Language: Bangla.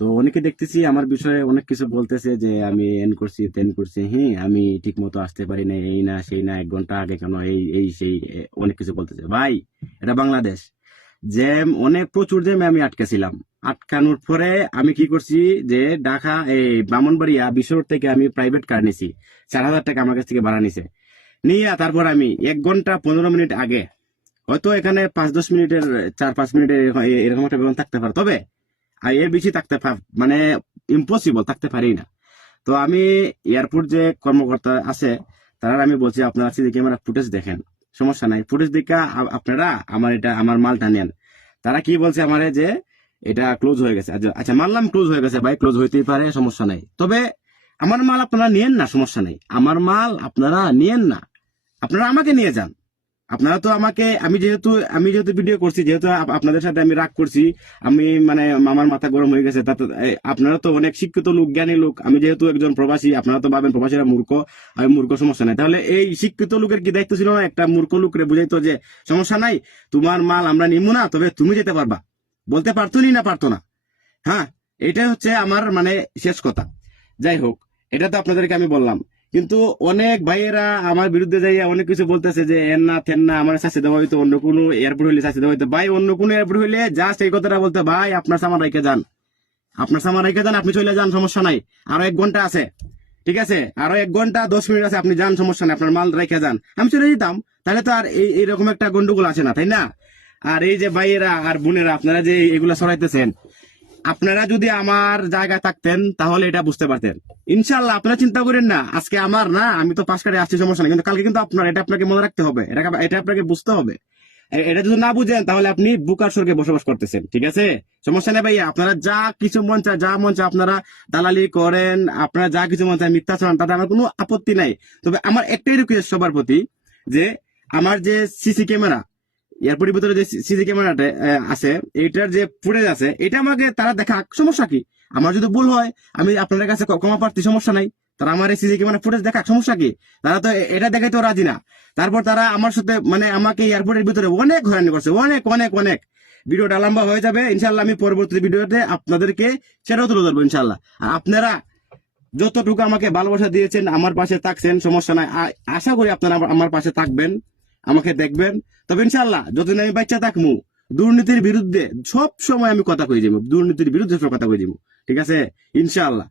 তো অনেকে দেখতেছি আমার বিষয়ে অনেক কিছু বলতেছে যে আমি এন করছি, তেন করছি। হ্যাঁ আমি ঠিক মতো আসতে পারি না এই না, সেই না, এক ঘণ্টা আগে কেন এই এই, সেই অনেক কিছু বলতেছে। ভাই, এটা বাংলাদেশ। জ্যাম, অনেক প্রচুর জ্যামে আমি আটকেছিলাম। আটকানোর পরে আমি কি করছি যে ঢাকা এই ব্রাহ্মণবাড়িয়া বিশ্ব রোড থেকে আমি প্রাইভেট কার নিছি। চার হাজার টাকা আমার কাছ থেকে ভাড়া নিছে। নিয়ে তারপর আমি এক ঘণ্টা পনেরো মিনিট আগে, হয়তো এখানে পাঁচ দশ মিনিটের, চার পাঁচ মিনিটের এরকম- একটা বিমান থাকতে পারে। তবে আর এর বেশি থাকতে মানে ইম্পসিবল থাকতে পারি না। তো আমি এয়ারপোর্ট যে কর্মকর্তা আছে তারা আমি বলছি আপনারা সিসি ক্যামেরা ফুটেজ দেখেন। সমস্যা নাই। ফুটেজ দেখা আপনারা আমার এটা আমার মালটা নেন। তারা কি বলছে আমারে যে এটা ক্লোজ হয়ে গেছে। আচ্ছা, আচ্ছা মানলাম ক্লোজ হয়ে গেছে ভাই ক্লোজ হইতেই পারে সমস্যা নাই। তবে আমার মাল আপনারা নিয়েন না সমস্যা নেই। আমার মাল আপনারা নিয়েন না। আপনারা আমাকে নিয়ে যান। আপনারা তো আমাকে, আমি যেহেতু আমি যেহেতু ভিডিও করছি, যেহেতু আপনাদের সাথে আমি রাগ করছি, আমি মানে আমার মাথা গরম হয়ে গেছে, তাতে আপনারা তো অনেক শিক্ষিত লোক, জ্ঞানী লোক, আমি যেহেতু একজন প্রবাসী, আপনারা তো ভাবেন প্রবাসীরা মূর্খ আমি মূর্খ সমস্যা নাই। তাহলে এই শিক্ষিত লোকের কি দায়িত্ব ছিল? না একটা মূর্খ লোকরে বুঝাইতো যে, সমস্যা নাই, তোমার মাল আমরা নিমু না, তবে তুমি যেতে পারবা। বলতে পারতো না পারতো না। হ্যাঁ এটাই হচ্ছে আমার মানে শেষ কথা। যাই হোক, এটা তো আপনাদেরকে আমি বললাম। কিন্তু অনেক ভাইয়েরা আমার বিরুদ্ধে যাইয়া অনেক কিছু বলতেছে যে এন না থেন না, আমার শাস্তি দেওয়া হইতো, অন্য কোনো এয়ারপোর্ট হইলে শাস্তি দেওয়া হইতো। ভাই, অন্য কোনো এয়ারপোর্ট হইলে জাস্ট এই কথাটা বলতে, ভাই, আপনার সামান রেখে যান। আপনার সামান রেখে যান, আপনি চলে যান, সমস্যা নাই। আরও এক ঘণ্টা আছে, ঠিক আছে? আরও এক ঘণ্টা, দশ মিনিট আছে, আপনি যান, সমস্যা নাই, আপনার মাল রেখে যান। আমি চলে যেতাম, তাহলে তো আর এই এরকম একটা গন্ডগোল আছে না, তাই না? আর এই যে ভাইয়েরা আর বোনেরা, আপনারা যে এগুলা সরাইতেছেন আপনারা যদি আমার জায়গায় থাকতেন, তাহলে এটা বুঝতে পারতেন। ইনশাল্লাহ আপনারা চিন্তা করেন না, আজকে আমার না, আমি তো পাশ কাটে আসছি, সমস্যা নেই, কিন্তু কালকে কিন্তু আপনার, এটা আপনাকে মনে রাখতে হবে, এটা এটা আপনাকে বুঝতে হবে। এটা যদি না বুঝেন, তাহলে আপনি বুকার স্বর্গে বসবাস করতেছেন, ঠিক আছে? সমস্যা নেই ভাইয়া, আপনারা যা কিছু মন চায়, যা মন চায় আপনারা দালালি করেন, আপনারা যা কিছু মন চায় মিথ্যা ছড়ান, তাতে আমার কোনো আপত্তি নাই। তবে আমার একটাই রিকোয়েস্ট সবার প্রতি, যে আমার যে সিসি ক্যামেরা এয়ারপোর্টের ভিতরে যে সিসি ক্যামেরাটা আছে এটার যে ফুটেজ আছে, এটা আমাকে তারা দেখা, সমস্যা কি? আমার যদি ভুল হয়, আমি আপনাদের কাছে ক্ষমা প্রার্থী, সমস্যা নাই। তারা আমার এই সিসি ক্যামেরা ফুটেজ দেখা সমস্যা কি? তারা তো এটা দেখাইতেও রাজি না। তারপর তারা আমার সাথে মানে আমাকে এয়ারপোর্টের ভিতরে অনেক হয়রানি করছে, অনেক অনেক অনেক। ভিডিওটা লম্বা হয়ে যাবে ইনশাল্লাহ আমি পরবর্তী ভিডিওতে আপনাদেরকে সেটাও তুলে ধরবো ইনশাল্লাহ আর আপনারা যতটুকু আমাকে ভালোবাসা দিয়েছেন, আমার পাশে থাকছেন, সমস্যা নাই। আশা করি আপনারা আমার পাশে থাকবেন। আমাকে দেখবেন। তবে ইনশাল্লাহ যতদিন আমি বাচ্চা থাকব দুর্নীতির বিরুদ্ধে সব সময় আমি কথা কই যাব দুর্নীতির বিরুদ্ধে সব কথা কই যাব ঠিক আছে? ইনশাল্লাহ